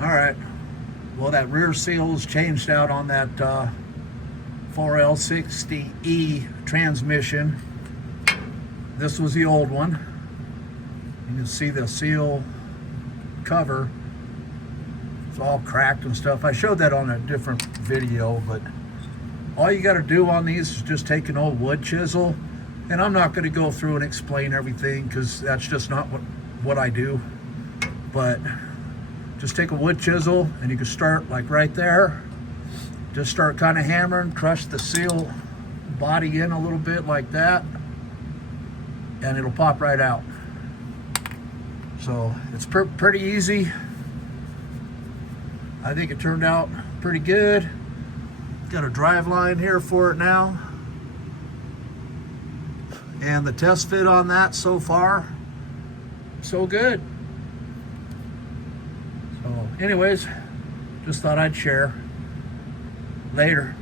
All right. Well, that rear seal is changed out on that 4L60E transmission. This was the old one. You can see the seal cover. It's all cracked and stuff. I showed that on a different video, but all you got to do on these is just take an old wood chisel. And I'm not going to go through and explain everything because that's just not what I do. But just take a wood chisel and you can start like right there. Just start kind of hammering, crush the seal body in a little bit like that, and it'll pop right out. So it's pretty easy. I think it turned out pretty good. Got a drive line here for it now. And the test fit on that so far, so good. So anyways, just thought I'd share. Later.